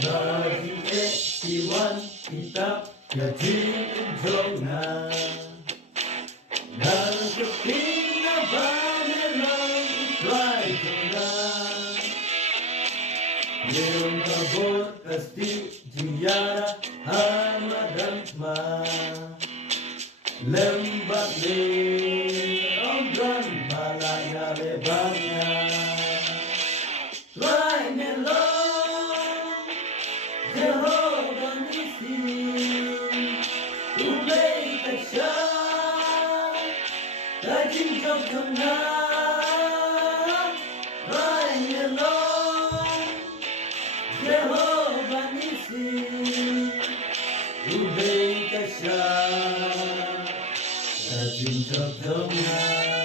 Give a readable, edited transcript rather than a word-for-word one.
Bagi Iwan kitab jadi Jonah dan kepina bamelang Iklai Jonah Leon kabur kasti jiara hamadan ma lembab le ombran balaya lebarnya Try melong Jehovah Nisi Ubay Tasha Daging jog tengah Try melong Jehovah Nisi Ubay Tasha Daging jog tengah